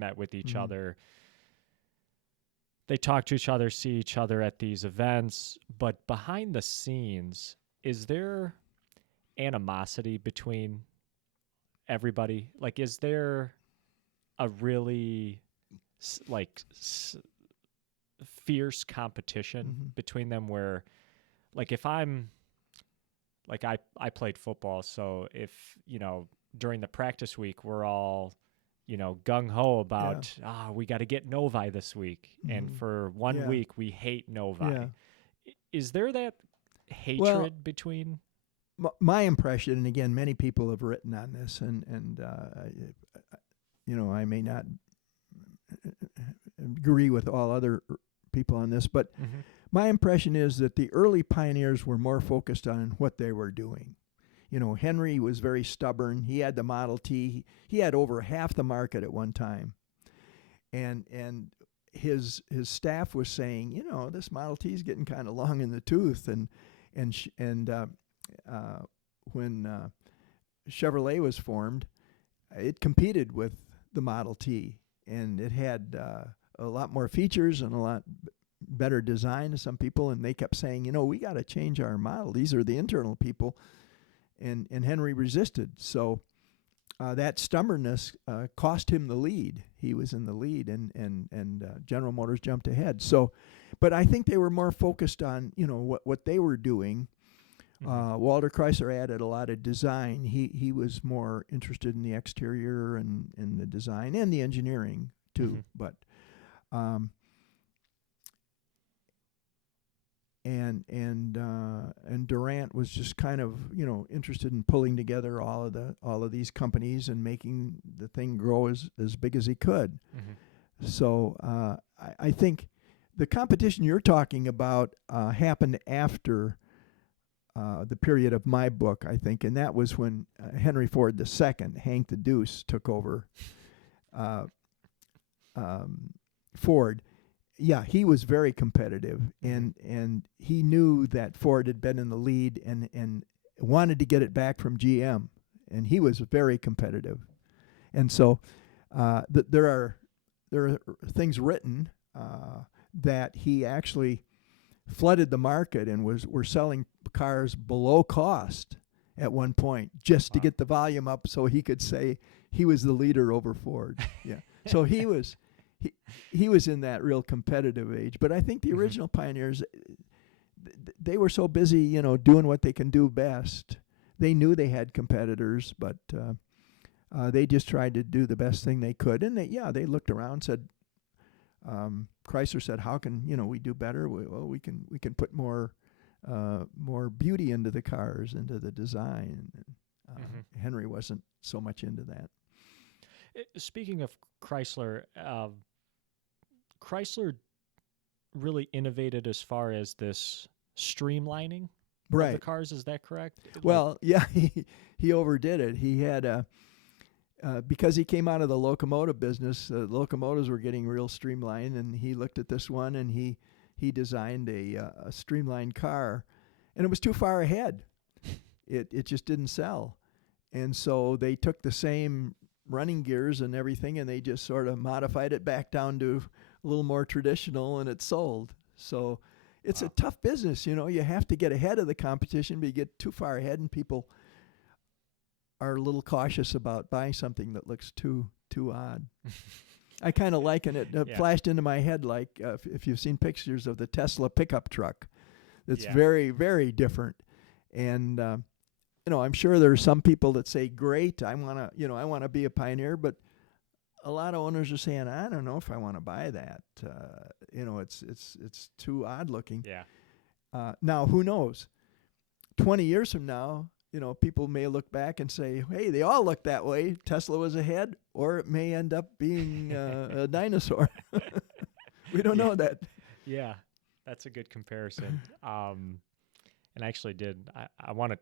met with each Mhm. other. They talk to each other, see each other at these events, but behind the scenes, is there animosity between everybody? Like, is there a really fierce competition Mhm. between them where, like, if I'm like I played football, so if, during the practice week we're all, gung ho Yeah. about we got to get Novi this week, and Mhm. for one Yeah. week we hate Novi. Yeah. Is there that Well, hatred between? my impression, and again, many people have written on this, and I may not agree with all other people on this, but Mhm. my impression is that the early pioneers were more focused on what they were doing. Henry was very stubborn. He had the Model T. He had over half the market at one time, and his staff was saying, this Model T is getting kind of long in the tooth, and when Chevrolet was formed, it competed with the Model T, and it had a lot more features and a lot better design to some people, and they kept saying, we got to change our model. These are the internal people, and Henry resisted. So that stubbornness cost him the lead. He was in the lead, and General Motors jumped ahead. So, but I think they were more focused on what they were doing. Walter Chrysler added a lot of design. He was more interested in the exterior and in the design and the engineering too. But and Durant was just kind of interested in pulling together all of these companies and making the thing grow as big as he could. So I think the competition you're talking about happened after the period of my book, I think, and that was when Henry Ford II, Hank the Deuce, took over Ford. Yeah, he was very competitive, and he knew that Ford had been in the lead and wanted to get it back from GM, and he was very competitive. And so there are things written that he actually flooded the market and were selling cars below cost at one point just to get the volume up so he could say he was the leader over Ford. Yeah. So he was in that real competitive age. But I think the original pioneers, they were so busy, doing what they can do best. They knew they had competitors, but they just tried to do the best thing they could. And they looked around and said, Chrysler said, "How can we do better? We can put more beauty into the cars, into the design." Henry wasn't so much into that. Speaking of Chrysler, Chrysler really innovated as far as this streamlining of the cars. Is that correct? Well, yeah, he overdid it. He had because he came out of the locomotive business, locomotives were getting real streamlined, and he looked at this one and he designed a streamlined car, and it was too far ahead. It just didn't sell, and so they took the same running gears and everything, and they just sort of modified it back down to a little more traditional, and it sold. So it's a tough business, You have to get ahead of the competition, but you get too far ahead, and people are a little cautious about buying something that looks too odd. I kind of liken it. It flashed into my head like if you've seen pictures of the Tesla pickup truck. It's very, very different. And I'm sure there are some people that say, "Great, I want to be a pioneer," but a lot of owners are saying, "I don't know if I want to buy that. It's too odd looking." Yeah. Now, who knows? 20 years from now, people may look back and say, "Hey, they all look that way. Tesla was ahead," or it may end up being a dinosaur. We don't know that. Yeah, that's a good comparison. And I actually I want to